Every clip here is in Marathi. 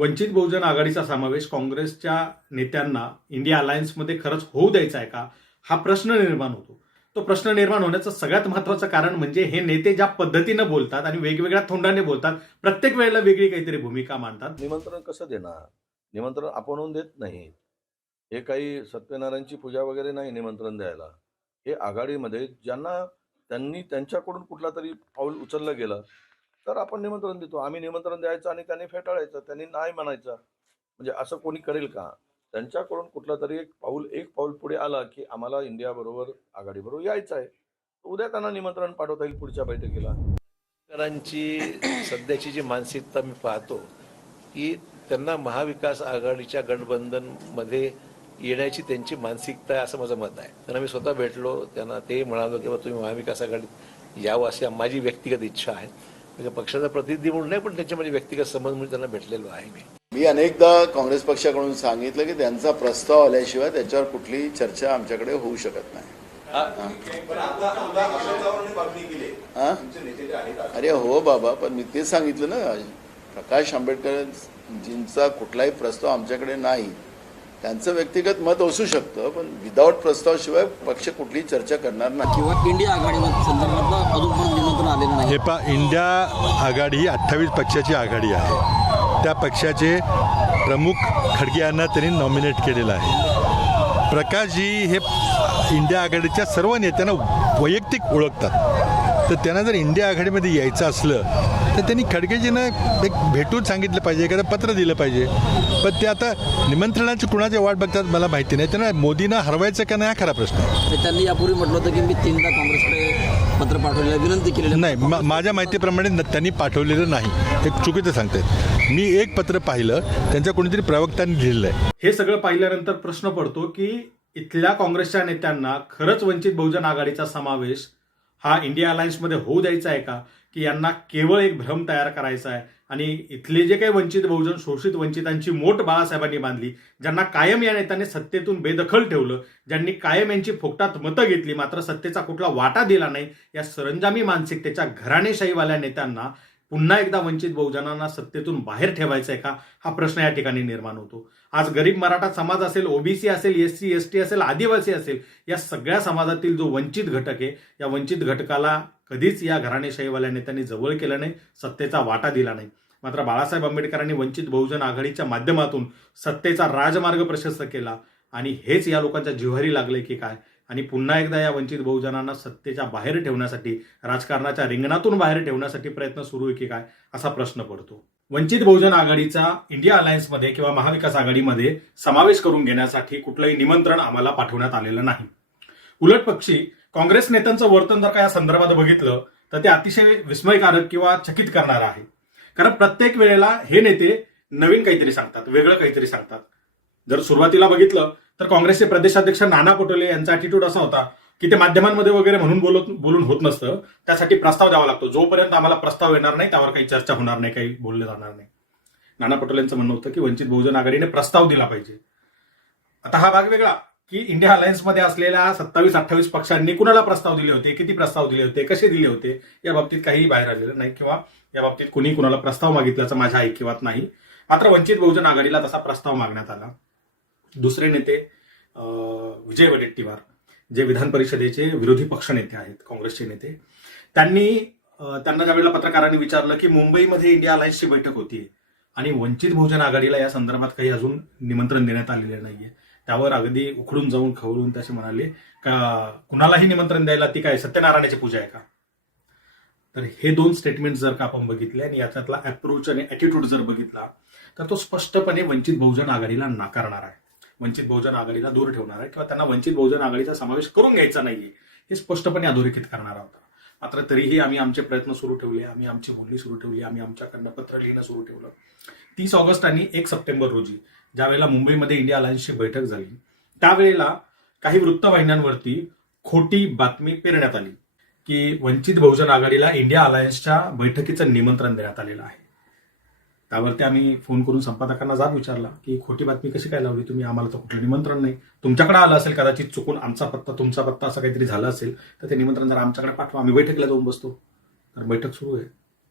वंचित बहुजन आघाडीचा समावेश काँग्रेसच्या नेत्यांना इंडिया अलायन्समध्ये खरंच होऊ द्यायचा आहे का? हा प्रश्न निर्माण होतो. तो प्रश्न निर्माण होण्याचं सगळ्यात महत्वाचं कारण म्हणजे हे नेते ज्या पद्धतीनं बोलतात आणि वेगवेगळ्या तोंडाने बोलतात प्रत्येक वेळेला वेगळी काहीतरी भूमिका मांडतात. निमंत्रण कसं देणार? निमंत्रण आपण देत नाही. हे काही सत्यनारायणची पूजा वगैरे नाही निमंत्रण द्यायला. हे आघाडीमध्ये ज्यांना त्यांनी त्यांच्याकडून कुठला तरी पाऊल उचललं गेलं तर आपण निमंत्रण देतो. आम्ही निमंत्रण द्यायचं आणि त्यांनी फेटाळायचं त्यांनी नाही म्हणायचं. म्हणजे असं कोणी करेल का? त्यांच्याकडून कुठला तरी एक पाऊल एक पाऊल पुढे आला की आम्हाला इंडिया बरोबर यायचं आहे. उद्या त्यांना निमंत्रण पाठवता येईल पुढच्या बैठकीला. शेतकऱ्यांची सध्याची जी मानसिकता मी पाहतो की त्यांना महाविकास आघाडीच्या गठबंधनमध्ये येण्याची त्यांची मानसिकता आहे असं माझं मत आहे. त्यांना मी स्वतः भेटलो त्यांना ते म्हणालो की बा तुम्ही महाविकास आघाडीत यावं अशी माझी व्यक्तिगत इच्छा आहे. म्हणजे पक्षाचा प्रतिनिधी म्हणून नाही पण त्यांच्या माझी व्यक्तिगत संबंध म्हणून त्यांना भेटलेलो आहे मी. मी अनेकदा काँग्रेस पक्षाकडून सांगितलं की त्यांचा प्रस्ताव आल्याशिवाय त्याच्यावर कुठलीही चर्चा आमच्याकडे होऊ शकत नाही. हा? अरे हो बाबा पण मी ते सांगितलं ना प्रकाश आंबेडकरजींचा कुठलाही प्रस्ताव आमच्याकडे नाही. त्यांचं व्यक्तिगत मत असू शकतं पण विदाऊट प्रस्तावाशिवाय पक्ष कुठलीही चर्चा करणार नाही. किंवा इंडिया आघाडी संदर्भात अजूनपर्यंत निमंत्रण आलेलं नाही. हे पा इंडिया आघाडी ही अठ्ठावीस पक्षाची आघाडी आहे. त्या पक्षाचे प्रमुख खडगे यांना त्यांनी नॉमिनेट केलेलं आहे. प्रकाशजी हे इंडिया आघाडीच्या सर्व नेत्यांना वैयक्तिक ओळखतात. तर त्यांना जर इंडिया आघाडीमध्ये यायचं असलं तर त्यांनी खडगेजींना एक भेटून सांगितलं पाहिजे एखादं पत्र दिलं पाहिजे. पण ते आता निमंत्रणाची कुणाची वाट बघतात मला माहिती नाही. त्यांना मोदींना हरवायचं का नाही हा खरा प्रश्न आहे. त्यांनी यापूर्वी म्हटलं होतं की मी तीनदा काँग्रेसकडे पत्र पाठवलेलं विनंती केलेली. नाही मा- माझ्या माहितीप्रमाणे त्यांनी पाठवलेलं नाही. हे चुकीचं सांगतायत. मी एक पत्र पाहिलं त्यांच्या कोणीतरी प्रवक्त्यांनी लिहिलेलं आहे. हे सगळं पाहिल्यानंतर प्रश्न पडतो की इथल्या काँग्रेसच्या नेत्यांना खरंच वंचित बहुजन आघाडीचा समावेश हा इंडिया अलायन्समध्ये होऊ द्यायचा आहे का? की यांना केवळ एक भ्रम तयार करायचा आहे. आणि इथले जे काही वंचित बहुजन शोषित वंचितांची मोठ बाळासाहेबांनी बांधली ज्यांना कायम या नेत्याने सत्तेतून बेदखल ठेवलं ज्यांनी कायम यांची फोकटात मतं घेतली मात्र सत्तेचा कुठला वाटा दिला नाही या सरंजामी मानसिकतेच्या घराणेशाहीवाल्या नेत्यांना पुन्हा एकदा वंचित बहुजनांना सत्तेतून बाहेर ठेवायचा आहे का? हा प्रश्न या ठिकाणी निर्माण होतो. आज गरीब मराठा समाज असेल ओबीसी असेल एस सी एस टी असेल आदिवासी असेल या सगळ्या समाजातील जो वंचित घटक आहे या वंचित घटकाला कधीच या घराणेशाहीवाल्या नेत्यांनी जवळ केलं नाही सत्तेचा वाटा दिला नाही. मात्र बाळासाहेब आंबेडकरांनी वंचित बहुजन आघाडीच्या माध्यमातून सत्तेचा राजमार्ग प्रशस्त केला आणि हेच या लोकांच्या जिव्हारी लागले की काय? आणि पुन्हा एकदा या वंचित बहुजनांना सत्तेच्या बाहेर ठेवण्यासाठी राजकारणाच्या रिंगणातून बाहेर ठेवण्यासाठी प्रयत्न सुरू आहे की काय असा प्रश्न पडतो. वंचित बहुजन आघाडीचा इंडिया अलायन्समध्ये किंवा महाविकास आघाडीमध्ये समावेश करून घेण्यासाठी कुठलंही निमंत्रण आम्हाला पाठवण्यात आलेलं नाही. उलट पक्षी काँग्रेस नेत्यांचं वर्तन जर का या संदर्भात बघितलं तर ते अतिशय विस्मयकारक किंवा चकित करणारं आहे. कारण प्रत्येक वेळेला हे नेते नवीन काहीतरी सांगतात वेगळं काहीतरी सांगतात. जर सुरुवातीला बघितलं तर काँग्रेसचे प्रदेशाध्यक्ष नाना पटोले यांचा अॅटिट्यूड असा होता की ते माध्यमांमध्ये वगैरे म्हणून बोलत बोलून होत नसतं. त्यासाठी प्रस्ताव द्यावा लागतो. जोपर्यंत आम्हाला प्रस्ताव येणार नाही त्यावर काही चर्चा होणार नाही काही बोललं जाणार नाही. नाना पटोलेंचं म्हणणं होतं की वंचित बहुजन आघाडीने प्रस्ताव दिला पाहिजे. आता हा भाग वेगळा की इंडिया अलायन्समध्ये असलेल्या सत्तावीस अठ्ठावीस पक्षांनी कुणाला प्रस्ताव दिले होते किती प्रस्ताव दिले होते कसे दिले होते या बाबतीत काहीही बाहेर आलेलं नाही किंवा या बाबतीत कुणी कुणाला प्रस्ताव मागितल्याचं माझ्या ऐकिवात नाही. मात्र वंचित बहुजन आघाडीला तसा प्रस्ताव मागण्यात आला. दुसरे नेते विजय वडेट्टीवार जे विधान परिषदेचे विरोधी पक्ष नेते आहेत काँग्रेसचे नेते त्यांनी त्यांना ज्यावेळेला पत्रकारांनी विचारलं की मुंबईमध्ये इंडिया अलायन्सची बैठक होती आणि वंचित बहुजन आघाडीला या संदर्भात काही अजून निमंत्रण देण्यात आलेले नाहीये त्यावर अगदी उखडून जाऊन खवळून तसे म्हणाले का कुणालाही निमंत्रण द्यायला ती काय सत्यनारायणाची पूजा आहे का? तर हे दोन स्टेटमेंट जर का आपण बघितले आणि याच्यातला अप्रोच आणि ॲटिट्यूड जर बघितला तर तो स्पष्टपणे वंचित बहुजन आघाडीला नाकारणार आहे. वंचित बहुजन आघाडीला दूर ठेवणार आहे किंवा त्यांना वंचित बहुजन आघाडीचा समावेश करून घ्यायचा नाहीये हे स्पष्टपणे अधोरेखित करणार होता मात्र तरीही आम्ही आमचे प्रयत्न सुरू ठेवले आम्ही आमची बोलणी सुरू ठेवली आम्ही आमच्याकडनं पत्र लिहिणं सुरू ठेवलं. तीस ऑगस्ट आणि एक सप्टेंबर रोजी ज्यावेळेला मुंबईमध्ये इंडिया अलायन्सची बैठक झाली त्यावेळेला काही वृत्तवाहिन्यांवरती खोटी बातमी पेरण्यात आली की वंचित बहुजन आघाडीला इंडिया अलायन्सच्या बैठकीचं निमंत्रण देण्यात आलेलं आहे. त्यावरती आम्ही फोन करून संपादकांना जाब विचारला की खोटी बातमी कशी काय लावली तुम्ही? आम्हाला तर कुठलं निमंत्रण नाही. तुमच्याकडे आलं असेल कदाचित चुकून आमचा पत्ता तुमचा पत्ता असं काहीतरी झालं असेल तर ते निमंत्रण जर आमच्याकडे पाठवा. आम्ही बैठकीला जाऊन बसतो. तर बैठक सुरू आहे.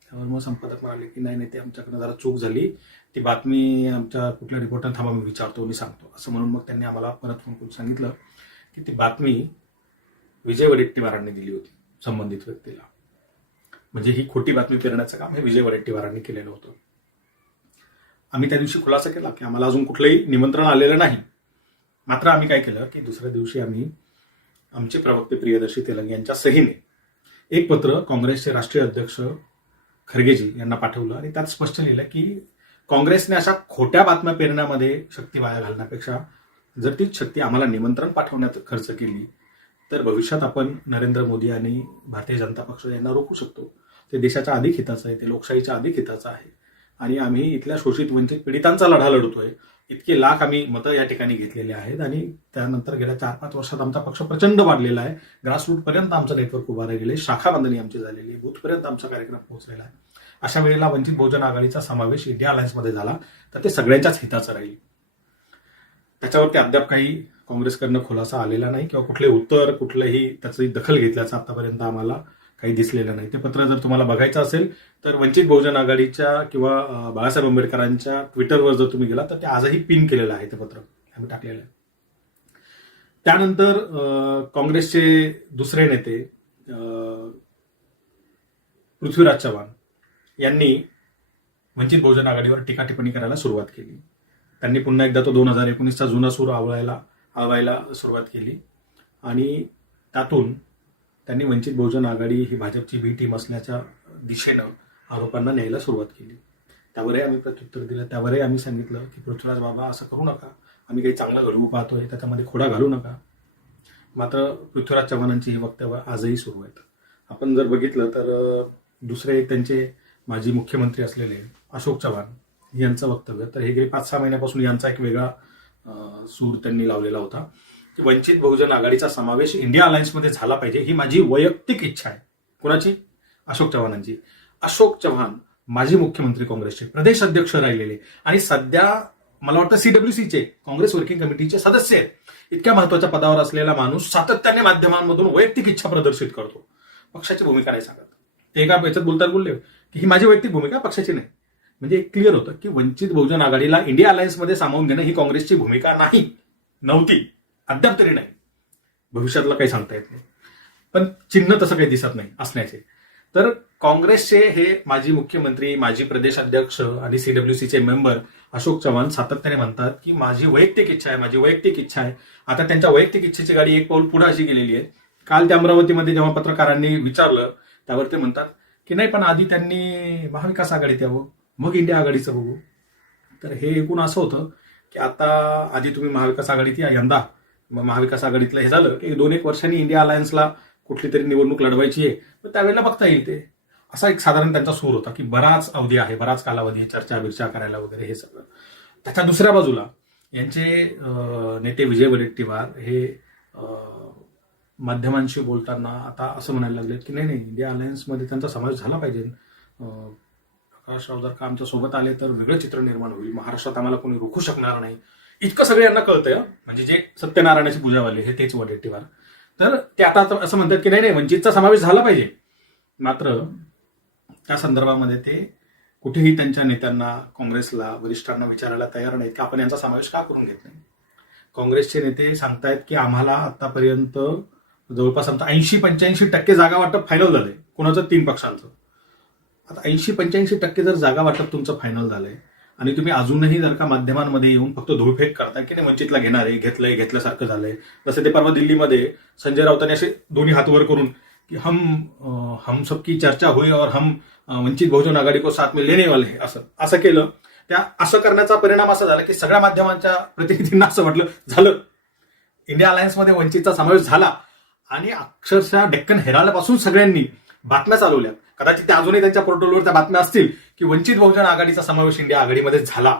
त्यावर मग संपादक म्हणाले की नाही नाही ते आमच्याकडनं जरा चूक झाली. ती बातमी आमच्या कुठल्या रिपोर्टर थांबा मी विचारतो मी सांगतो. असं म्हणून मग त्यांनी आम्हाला परत फोन करून सांगितलं की ती बातमी विजय वडेट्टीवारांनी दिली होती संबंधित व्यक्तीला. म्हणजे ही खोटी बातमी पेरण्याचं काम हे विजय वडेट्टीवारांनी केलेलं होतं. आम्ही त्या दिवशी खुलासा केला की आम्हाला अजून कुठलंही निमंत्रण आलेलं नाही. मात्र आम्ही काय केलं की दुसऱ्या दिवशी आम्ही आमचे प्रवक्ते प्रियदर्शी तेलंग यांच्या सहीने एक पत्र काँग्रेसचे राष्ट्रीय अध्यक्ष खरगेजी यांना पाठवलं आणि त्यात स्पष्ट लिहिलं की काँग्रेसने अशा खोट्या बातम्या पेरण्यामध्ये शक्ती वाया घालण्यापेक्षा जर तीच शक्ती आम्हाला निमंत्रण पाठवण्यात खर्च केली तर भविष्यात आपण नरेंद्र मोदी आणि भारतीय जनता पक्ष यांना रोखू शकतो. ते देशाच्या अधिक हिताचं आहे ते लोकशाहीच्या अधिक हिताचं आहे. आणि आम्ही इथल्या शोषित वंचित पीडितांचा लढा लढतोय. इतके लाख आम्ही मतं या ठिकाणी घेतलेले आहेत आणि त्यानंतर गेल्या चार पाच वर्षात आमचा पक्ष प्रचंड वाढलेला आहे. ग्रासरूट पर्यंत आमचं नेटवर्क उभारले गेले शाखा बांधणी आमची झालेली आहे बूथपर्यंत आमचा कार्यक्रम पोहोचलेला आहे. अशा वेळेला वंचित बहुजन आघाडीचा समावेश इंडिया अलायन्समध्ये झाला तर ते सगळ्यांच्याच हिताचं राहील. त्याच्यावरती अद्याप काही काँग्रेसकडनं खुलासा आलेला नाही किंवा कुठले उत्तर कुठलंही त्याची दखल घेतल्याचं आतापर्यंत आम्हाला काही दिसलेलं नाही. ते पत्र जर तुम्हाला बघायचं असेल तर वंचित बहुजन आघाडीच्या किंवा बाळासाहेब आंबेडकरांच्या ट्विटरवर जर तुम्ही गेला तर ते आजही पिन केलेलं आहे ते पत्र. आम्ही टाकलेलं आहे. त्यानंतर काँग्रेसचे दुसरे नेते पृथ्वीराज चव्हाण यांनी वंचित बहुजन आघाडीवर टीका टिप्पणी करायला सुरुवात केली. त्यांनी पुन्हा एकदा तो दोन हजार एकोणीसचा जुना सूर आवळायला आवळायला सुरुवात केली. आणि त्यातून त्यांनी वंचित बहुजन आघाडी ही भाजपची बी टीम असल्याच्या दिशेनं आरोपांना न्यायला सुरुवात केली. त्यावरही आम्ही प्रत्युत्तर दिलं. त्यावरही आम्ही सांगितलं की पृथ्वीराज बाबा असं करू नका. आम्ही काही चांगलं घडवू पाहतोय. त्याच्यामध्ये खोडा घालू नका. मात्र पृथ्वीराज चव्हाणांची ही वक्तव्य आजही सुरू आहेत. आपण जर बघितलं तर दुसरे त्यांचे माजी मुख्यमंत्री असलेले अशोक चव्हाण यांचं वक्तव्य. तर हे गेले पाच सहा महिन्यापासून यांचा एक वेगळा सूर त्यांनी लावलेला होता. की वंचित बहुजन आघाडीचा समावेश इंडिया अलायन्समध्ये झाला पाहिजे ही माझी वैयक्तिक इच्छा आहे. कोणाची? अशोक चव्हाणांची. अशोक चव्हाण माजी मुख्यमंत्री काँग्रेसचे प्रदेश अध्यक्ष राहिलेले आणि सध्या मला वाटतं सीडब्ल्यूसीचे काँग्रेस वर्किंग कमिटीचे सदस्य आहेत. इतक्या महत्त्वाच्या पदावर असलेला माणूस सातत्याने माध्यमांमधून वैयक्तिक इच्छा प्रदर्शित करतो. पक्षाची भूमिका नाही सांगत. ते एका याच्यात बोलताना बोलले की ही माझी वैयक्तिक भूमिका पक्षाची नाही. म्हणजे एक क्लिअर होतं की वंचित बहुजन आघाडीला इंडिया अलायन्समध्ये सामावून घेणं ही काँग्रेसची भूमिका नाही नव्हती. अद्याप तरी नाही. भविष्यातला काही सांगता येत नाही. पण चिन्ह तसं काही दिसत नाही असण्याचे. तर काँग्रेसचे हे माजी मुख्यमंत्री माजी प्रदेश अध्यक्ष आणि सीडब्ल्यूसीचे मेंबर अशोक चव्हाण सातत्याने म्हणतात की माझी वैयक्तिक इच्छा आहे माझी वैयक्तिक इच्छा आहे. आता त्यांच्या वैयक्तिक इच्छेची गाडी एक पाऊल पुढे अशी गेलेली आहे. काल त्या अमरावतीमध्ये जेव्हा पत्रकारांनी विचारलं त्यावर ते म्हणतात की नाही पण आधी त्यांनी महाविकास आघाडीत यावं मग इंडिया आघाडीचं बघू. तर हे एकूण असं होतं की आता आधी तुम्ही महाविकास आघाडीत या यंदा महाविकास आघाडीतलं हे झालं की दोन एक वर्षांनी इंडिया अलायन्सला कुठली तरी निवडणूक लढवायची आहे. तर त्यावेळेला बघता येईल ते. असा एक साधारण त्यांचा सूर होता की बराच अवधी आहे बराच कालावधी आहे चर्चा बिर्चा करायला वगैरे हे सगळं. त्याच्या दुसऱ्या बाजूला यांचे नेते विजय वडेट्टीवार हे माध्यमांशी बोलताना आता असं म्हणायला लागले की नाही नाही इंडिया अलायन्समध्ये त्यांचा समावेश झाला पाहिजे. प्रकाश राव जर का आमच्यासोबत आले तर वेगळं चित्र निर्माण होईल. महाराष्ट्रात आम्हाला कोणी रोखू शकणार नाही. इतकं सगळं यांना कळतंय म्हणजे जे सत्यनारायणाची पूजावाले हे तेच वडेट्टीवार. तर ते आता आता असं म्हणतात की नाही नाही वंचितचा समावेश झाला पाहिजे. मात्र त्या संदर्भामध्ये ते कुठेही त्यांच्या नेत्यांना काँग्रेसला वरिष्ठांना विचारायला तयार नाहीत की? आपण यांचा समावेश का करून घेत नाही? काँग्रेसचे नेते सांगतायत की आम्हाला आतापर्यंत जवळपास आमचं ऐंशी पंच्याऐंशी टक्के जागा वाटप फायनल झालंय. कोणाचं? तीन पक्षांचं. आता ऐंशी पंच्याऐंशी टक्के जर जागा वाटप तुमचं फायनल झालंय आणि तुम्ही अजूनही जर का माध्यमांमध्ये येऊन फक्त धुळफेक करताय की नाही वंचितला घेणार आहे घेतलंय घेतल्यासारखं झालंय. जसं ते परवा दिल्लीमध्ये संजय राऊतांनी असे दोन्ही हात वर करून की हम हम सबकी चर्चा होई और हम वंचित बहुजन आघाडी को साथ में लेने वाले असं असं केलं. त्या असं करण्याचा परिणाम असा झाला की सगळ्या माध्यमांच्या प्रतिनिधींना असं म्हटलं झालं. इंडिया अलायन्समध्ये वंचितचा समावेश झाला. आणि अक्षरशः डेक्कन हेराळपासून सगळ्यांनी बातम्या चालवल्या. कदाचित त्या अजूनही त्यांच्या पोर्टलवर त्या बातम्या असतील की वंचित बहुजन आघाडीचा समावेश इंडिया आघाडीमध्ये झाला.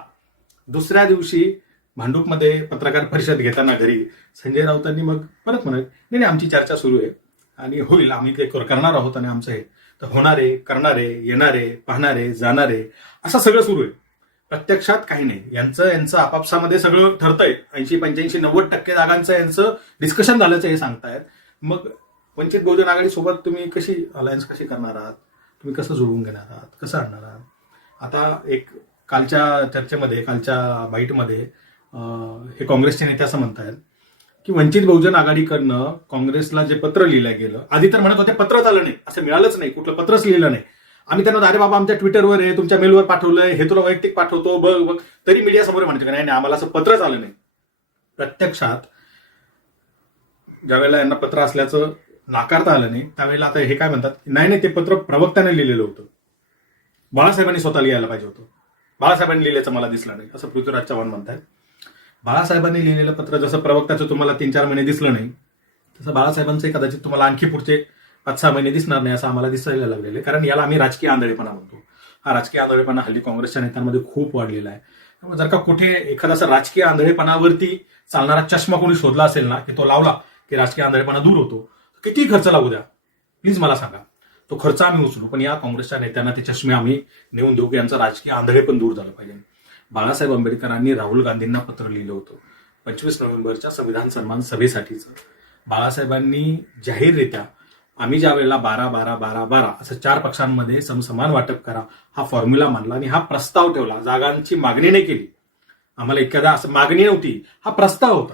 दुसऱ्या दिवशी भांडूपमध्ये पत्रकार परिषद घेताना घरी संजय राऊतांनी मग परत म्हणत नाही नाही आमची चर्चा सुरू आहे आणि होईल आम्ही ते करणार आहोत आणि आमचं हे. तर होणारे करणारे येणारे पाहणारे जाणारे असं सगळं सुरू आहे. प्रत्यक्षात काही नाही. यांचं यांचं आपापसामध्ये सगळं ठरतंय. ऐंशी पंच्याऐंशी नव्वद टक्के जागांचं यांचं डिस्कशन झाल्याचं हे सांगतायत. मग वंचित बहुजन आघाडी सोबत तुम्ही कशी अलायन्स कशी करणार आहात? तुम्ही कसं जुळवून घेणार आहात? कसं आणणार आहात? आता एक कालच्या चर्चेमध्ये कालच्या बाईटमध्ये हे काँग्रेसचे नेते असं म्हणतायत की वंचित बहुजन आघाडीकडनं काँग्रेसला जे पत्र लिहिलं गेलं आधी तर म्हणत होते पत्रच आलं नाही असं मिळालंच नाही कुठलं पत्रच लिहिलं नाही. आम्ही त्यांना अरे बाबा आमच्या ट्विटरवर आहे तुमच्या मेलवर पाठवलंय हे तुला वैयक्तिक पाठवतो बघ बघ. तरी मीडिया समोर म्हणते नाही नाही, आम्हाला असं पत्रच आलं नाही. प्रत्यक्षात ज्यावेळेला यांना पत्र असल्याचं नाकारता आलं नाही. त्यावेळेला आता हे काय म्हणतात? नाही नाही ते पत्र प्रवक्त्याने लिहिलेलं होतं. बाळासाहेबांनी स्वतः लिहायला पाहिजे होतं. बाळासाहेबांनी लिहिल्याचं मला दिसलं नाही. असं पृथ्वीराज चव्हाण म्हणतात बाळासाहेबांनी लिहिलेलं पत्र जसं प्रवक्त्याचं तुम्हाला तीन चार महिने दिसलं नाही तसं बाळासाहेबांचं कदाचित तुम्हाला आणखी पुढचे पाच सहा महिने दिसणार नाही असं आम्हाला दिसायला लागलेलं आहे. कारण याला आम्ही राजकीय आंधळेपणा म्हणतो. हा राजकीय आंधळेपणा हल्ली काँग्रेसच्या नेत्यांमध्ये खूप वाढलेला आहे. त्यामुळे जर का कुठे एखादा असं राजकीय आंधळेपणावरती चालणारा चष्मा कोणी शोधला असेल ना की तो लावला की राजकीय आंधळेपणा दूर होतो किती खर्च लागू द्या? प्लीज मला सांगा. तो खर्च आम्ही उचलू पण या काँग्रेसच्या नेत्यांना ते चष्मे आम्ही नेऊन देऊ की यांचं राजकीय आंधळे पण दूर झालं पाहिजे. बाळासाहेब आंबेडकरांनी राहुल गांधींना पत्र लिहिलं होतं पंचवीस नोव्हेंबरच्या संविधान सन्मान सभेसाठीचं. बाळासाहेबांनी जाहीररित्या आम्ही ज्या वेळेला बारा बारा बारा बारा असं चार पक्षांमध्ये समसमान वाटप करा हा फॉर्म्युला मानला आणि हा प्रस्ताव ठेवला जागांची मागणी नाही केली. आम्हाला एखादा असं मागणी नव्हती हा प्रस्ताव होता.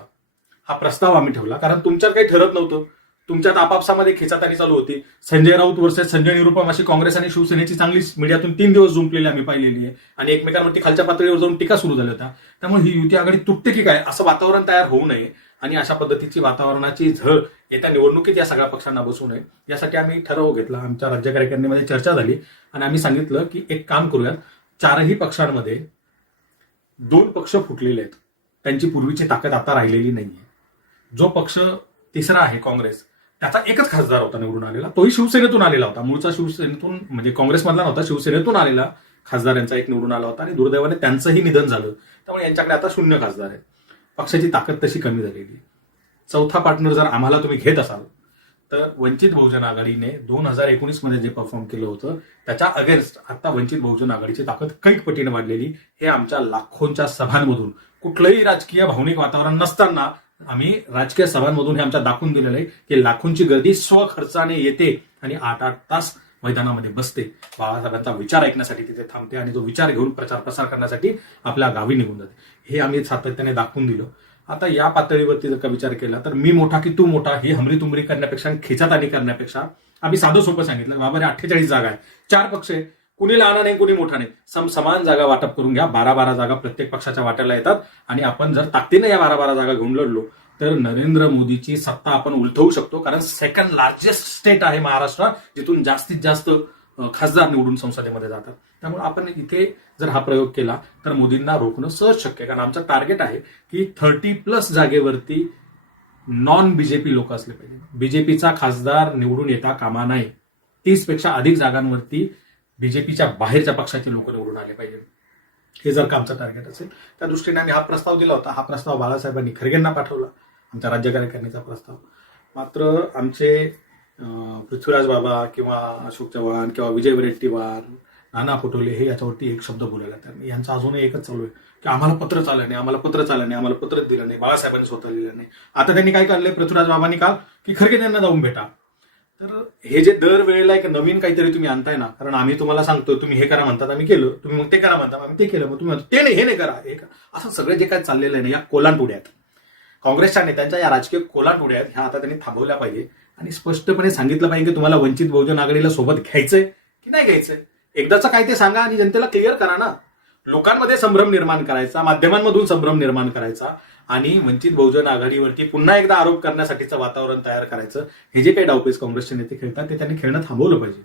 हा प्रस्ताव आम्ही ठेवला कारण तुमच्यात काही ठरत नव्हतं. तुमच्यात आपापसामध्ये खेचातारी चालू होती. संजय राऊत वर्सेस संजय निरुपम अशी काँग्रेस आणि शिवसेनेची चांगली मीडियातून तीन दिवस जुंपलेली आम्ही पाहिलेली आहे. आणि एकमेकांवरती खालच्या पातळीवर जाऊन टीका सुरू झाल्या होत्या. त्यामुळे ही युती आघाडी तुटते की काय असं वातावरण तयार होऊ नये आणि अशा पद्धतीची वातावरणाची झळ येत्या निवडणुकीत या सगळ्या पक्षांना बसू नये. यासाठी आम्ही ठराव घेतला. आमच्या राज्य कार्यकारिणीमध्ये चर्चा झाली. आणि आम्ही सांगितलं की एक काम करूयात. चारही पक्षांमध्ये दोन पक्ष फुटलेले आहेत. त्यांची पूर्वीची ताकद आता राहिलेली नाहीये. जो पक्ष तिसरा आहे काँग्रेस त्याचा एकच खासदार होता निवडून आलेला. तोही शिवसेनेतून आलेला होता. मूळचा शिवसेनेतून म्हणजे काँग्रेसमधला नव्हता शिवसेनेतून आलेला खासदार यांचा एक निवडून आला होता आणि दुर्दैवाने त्यांचंही निधन झालं. त्यामुळे यांच्याकडे आता शून्य खासदार आहे पक्षाची ताकद तशी कमी झालेली. चौथा पार्टनर जर आम्हाला तुम्ही घेत असाल तर वंचित बहुजन आघाडीने दोन हजार एकोणीसमध्ये जे परफॉर्म केलं होतं त्याच्या अगेन्स्ट आता वंचित बहुजन आघाडीची ताकद कैक पटीने वाढलेली. हे आमच्या लाखोंच्या सभांमधून कुठलंही राजकीय भावनिक वातावरण नसताना आम्ही राजकीय सभांमधून हे आमच्या दाखवून दिलेलं आहे की लाखोंची गर्दी स्वखर्चाने येते आणि आठ आठ तास मैदानामध्ये बसते. बाळासाहेबांचा विचार ऐकण्यासाठी तिथे थांबते आणि तो विचार घेऊन प्रचार प्रसार करण्यासाठी आपल्या गावी निघून जाते. हे आम्ही सातत्याने दाखवून दिलं. आता या पातळीवरती जर का विचार केला तर मी मोठा की तू मोठा ही हमरी तुमरी करण्यापेक्षा खेचातानी करण्यापेक्षा आम्ही साधं सोपं सांगितलं. बाबा रे अठ्ठेचाळीस जागा आहे. चार पक्ष आहे. कुणी लहान नाही कुणी मोठा नाही. सम समान जागा वाटप करून घ्या. बारा बारा जागा प्रत्येक पक्षाच्या वाट्याला येतात. आणि आपण जर ताकदीने या बारा बारा जागा घेऊन लढलो तर नरेंद्र मोदीची सत्ता आपण उलथवू शकतो. कारण सेकंड लार्जेस्ट स्टेट आहे महाराष्ट्र जिथून जास्तीत जास्त खासदार निवडून संसदेमध्ये जातात. त्यामुळे आपण इथे जर हा प्रयोग केला तर मोदींना रोखणं सहज शक्य आहे. कारण आमचं टार्गेट आहे की थर्टी प्लस जागेवरती नॉन बीजेपी लोक असले पाहिजे बीजेपीचा खासदार निवडून येता कामा नये. तीसपेक्षा अधिक जागांवरती बीजेपीच्या बाहेरच्या पक्षाचे लोक निवडून आले पाहिजे. हे जर का आमचं टार्गेट असेल त्या दृष्टीने आम्ही हा प्रस्ताव दिला होता. हा प्रस्ताव बाळासाहेबांनी खरगेंना पाठवला. आमच्या राज्य कार्यकारिणीचा प्रस्ताव. मात्र आमचे पृथ्वीराज बाबा किंवा अशोक चव्हाण किंवा विजय वडेट्टीवार नाना पटोले हे याच्यावरती एक शब्द बोलायला त्यांनी. यांचा अजूनही एकच चालू आहे की आम्हाला पत्र चाललं नाही आम्हाला पत्र चाललं नाही आम्हाला पत्रच दिलं नाही बाळासाहेबांनी स्वतः लिहिलं नाही. आता त्यांनी काय काढलंय? पृथ्वीराज बाबांनी काल की खरगे त्यांना जाऊन भेटा. तर हे जे दर वेळेला एक नवीन काहीतरी तुम्ही आणताय ना कारण आम्ही तुम्हाला सांगतो तुम्ही हे करा म्हणतात आम्ही केलं तुम्ही मग ते करा म्हणता आम्ही ते केलं मग तुम्ही म्हणता, ते नाही हे नाही करा हे करा. असं सगळं जे काय चाललेलं आहे ना या कोलांटुड्यात काँग्रेसच्या नेत्यांच्या या राजकीय कोलांटुड्यात ह्या आता त्यांनी थांबवल्या पाहिजे. आणि स्पष्टपणे सांगितलं पाहिजे की तुम्हाला वंचित बहुजन आघाडीला सोबत घ्यायचंय की नाही घ्यायचंय? एकदाचं काय ते सांगा आणि जनतेला क्लिअर करा ना. लोकांमध्ये संभ्रम निर्माण करायचा माध्यमांमधून संभ्रम निर्माण करायचा. आणि वंचित बहुजन आघाडीवरती पुन्हा एकदा आरोप करण्यासाठीचं वातावरण तयार करायचं हे जे काही डावपेच काँग्रेसचे नेते खेळतात ते त्यांनी खेळणं थांबवलं पाहिजे.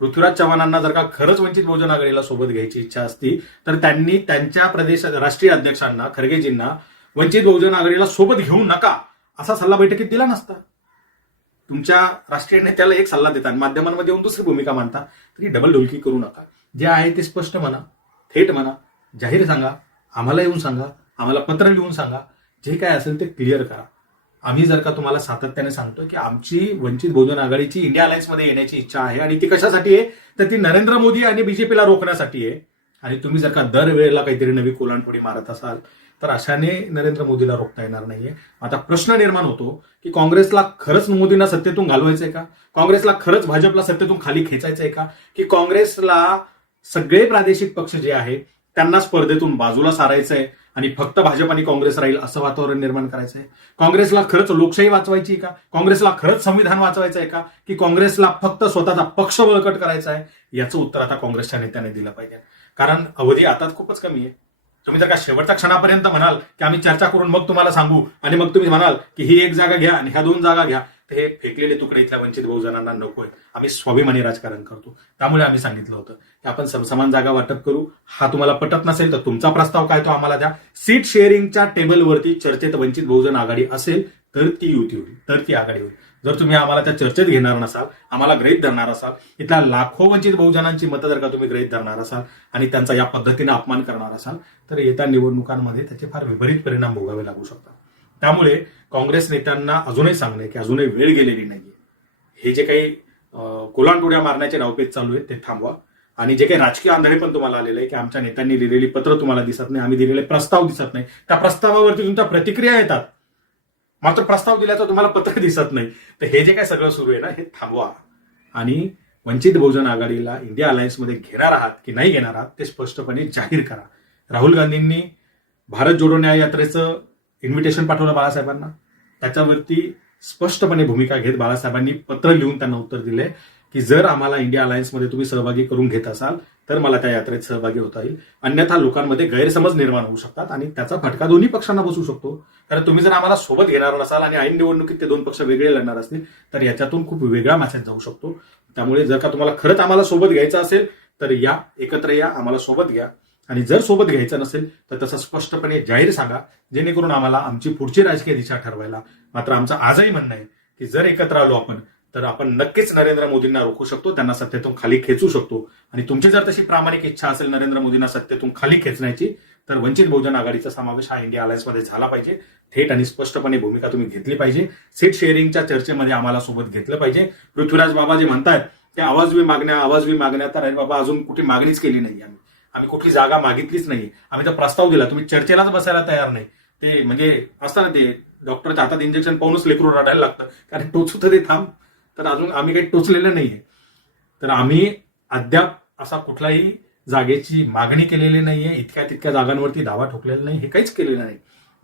पृथ्वीराज चव्हाणांना जर का खरंच वंचित बहुजन आघाडीला सोबत घ्यायची इच्छा असती तर त्यांनी त्यांच्या प्रदेश राष्ट्रीय अध्यक्षांना खरगेजींना वंचित बहुजन आघाडीला सोबत घेऊ नका असा सल्ला बैठकीत दिला नसता. तुमच्या राष्ट्रीय नेत्याला एक सल्ला देतात माध्यमांमध्ये येऊन दुसरी भूमिका मांडता तरी डबल ढोलकी करू नका. जे आहे ते स्पष्ट म्हणा थेट म्हणा जाहीर सांगा आम्हाला येऊन सांगा आम्हाला पत्र लिहून सांगा. जे काय असेल ते क्लिअर करा. आम्ही जर का तुम्हाला सातत्याने सांगतोय की आमची वंचित बहुजन आघाडीची इंडिया अलायन्समध्ये येण्याची इच्छा आहे आणि ती कशासाठी आहे? तर ती नरेंद्र मोदी आणि बीजेपीला रोखण्यासाठी आहे. आणि तुम्ही जर का दर वेळेला काहीतरी नवी कोलांडफोडी मारत असाल तर अशाने नरेंद्र मोदीला रोखता येणार नाहीये. आता प्रश्न निर्माण होतो की काँग्रेसला खरंच मोदींना सत्तेतून घालवायचंय का? काँग्रेसला खरंच भाजपला सत्तेतून खाली खेचायचंय का? की काँग्रेसला सगळे प्रादेशिक पक्ष जे आहेत त्यांना स्पर्धेतून बाजूला सारायचंय? आणि फक्त भाजप आणि काँग्रेस राहील असं वातावरण निर्माण करायचंय. काँग्रेसला खरंच लोकशाही वाचवायची का? काँग्रेसला खरंच संविधान वाचवायचं आहे का? की काँग्रेसला फक्त स्वतःचा पक्ष बळकट करायचा आहे याचं उत्तर आता काँग्रेसच्या नेत्याने दिलं पाहिजे. कारण अवधी आता खूपच कमी आहे. तुम्ही जर का शेवटच्या क्षणापर्यंत म्हणाल की आम्ही चर्चा करून मग तुम्हाला सांगू आणि मग तुम्ही म्हणाल की ही एक जागा घ्या आणि ह्या दोन जागा घ्या तर हे फेकलेले तुकडे इथल्या वंचित बहुजनांना नकोय. आम्ही स्वाभिमानी राजकारण करतो. त्यामुळे आम्ही सांगितलं होतं की आपण समसमान जागा वाटप करू. हा तुम्हाला पटत नसेल तर तुमचा प्रस्ताव काय तो आम्हाला द्या. सीट शेअरिंगच्या टेबलवरती चर्चेत वंचित बहुजन आघाडी असेल तर ती युती होईल तर ती आघाडी होईल. जर तुम्ही आम्हाला त्या चर्चेत घेणार नसाल आम्हाला ग्रहित धरणार असाल इथल्या लाखो वंचित बहुजनांची मतं जर का तुम्ही ग्रहित धरणार असाल आणि त्यांचा या पद्धतीने अपमान करणार असाल तर येत्या निवडणुकांमध्ये त्याचे फार विपरीत परिणाम भोगावे लागू शकतात. त्यामुळे काँग्रेस नेत्यांना अजूनही सांगणे की अजूनही वेळ गेलेली नाहीये. हे जे काही अं, कोलांटोड्या मारण्याचे डावपेच चालू आहेत ते थांबवा. आणि जे काही राजकीय आंधळे पण तुम्हाला आलेले आहे की आमच्या नेत्यांनी लिहिलेली पत्र तुम्हाला दिसत नाही आम्ही दिलेले प्रस्ताव दिसत नाही. त्या प्रस्तावावरती तुमच्या प्रतिक्रिया येतात. मात्र प्रस्ताव दिल्याचं तुम्हाला पत्र दिसत नाही. तर हे जे काय सगळं सुरू आहे ना हे थांबवा. आणि वंचित बहुजन आघाडीला इंडिया अलायन्समध्ये घेणार आहात की नाही घेणार आहात ते स्पष्टपणे जाहीर करा. राहुल गांधींनी भारत जोडो न्याय यात्रेचं इन्व्हिटेशन पाठवलं बाळासाहेबांना. त्याच्यावरती स्पष्टपणे भूमिका घेत बाळासाहेबांनी पत्र लिहून त्यांना उत्तर दिले की जर आम्हाला इंडिया अलायन्समध्ये तुम्ही सहभागी करून घेत असाल तर मला त्या यात्रेत सहभागी होता येईल. अन्यथा लोकांमध्ये गैरसमज निर्माण होऊ शकतात आणि त्याचा फटका दोन्ही पक्षांना बसू शकतो. कारण तुम्ही जर आम्हाला सोबत घेणार नसाल आणि ऐन निवडणुकीत ते दोन पक्ष वेगळे लढणार असतील तर याच्यातून खूप वेगळा मॅसेज जाऊ शकतो. त्यामुळे जर का तुम्हाला खरंच आम्हाला सोबत घ्यायचं असेल तर या एकत्र या आम्हाला सोबत घ्या. आणि जर सोबत घ्यायचं नसेल तर तसं स्पष्टपणे जाहीर सांगा जेणेकरून आम्हाला आमची पुढची राजकीय दिशा ठरवायला मात्र आमचं आजही म्हणणं आहे की जर एकत्र आलो आपण तर आपण नक्कीच नरेंद्र मोदींना रोखू शकतो त्यांना सत्तेतून खाली खेचू शकतो. आणि तुमची जर तशी प्रामाणिक इच्छा असेल नरेंद्र मोदींना सत्तेतून खाली खेचण्याची तर वंचित बहुजन आघाडीचा समावेश हा इंडिया अलायन्समध्ये झाला पाहिजे. थेट आणि स्पष्टपणे भूमिका तुम्ही घेतली पाहिजे. सीट शेअरिंगच्या चर्चेमध्ये आम्हाला सोबत घेतलं पाहिजे. पृथ्वीराज बाबा जे म्हणतात ते आवाजवी मागण्या आवाजवी मागण्या तर अरे बाबा अजून कुठे मागणीच केली नाही आम्ही. आम्ही कुठली जागा मागितलीच नाही. आम्ही तर प्रस्ताव दिला तुम्ही चर्चेलाच बसायला तयार नाही. ते म्हणजे असतं ना ते डॉक्टरच्या हातात इंजेक्शन पाहूनच लेकरू रडायला लागतं. कारण टोचू तर ते थांब. तर अजून आम्ही काही टोचलेलं नाहीये. तर आम्ही अद्याप असा कुठलाही जागेची मागणी केलेली नाहीये. इतक्या तितक्या जागांवरती धावा ठोकलेला नाही. हे काहीच केलेलं नाही.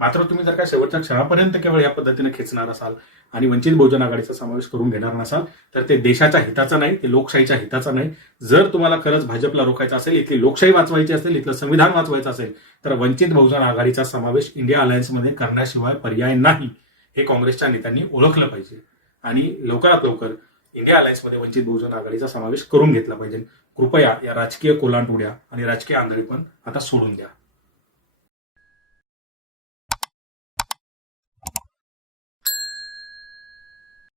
मात्र तुम्ही जर का शेवटच्या क्षणापर्यंत केवळ या पद्धतीने खेचणार असाल आणि वंचित बहुजन आघाडीचा समावेश करून घेणार नसाल तर ते देशाच्या हिताचं नाही ते लोकशाहीच्या हिताचं नाही. जर तुम्हाला खरंच भाजपला रोखायचं असेल इथली लोकशाही वाचवायची असेल इथलं संविधान वाचवायचं असेल तर वंचित बहुजन आघाडीचा समावेश इंडिया अलायन्समध्ये करण्याशिवाय पर्याय नाही हे काँग्रेसच्या नेत्यांनी ओळखलं पाहिजे. आणि लवकरात लवकर इंडिया अलायन्समध्ये वंचित बहुजन आघाडीचा समावेश करून घेतला पाहिजे. कृपया या राजकीय कोलांटोड्या आणि राजकीय आंधळी पण आता सोडून द्या.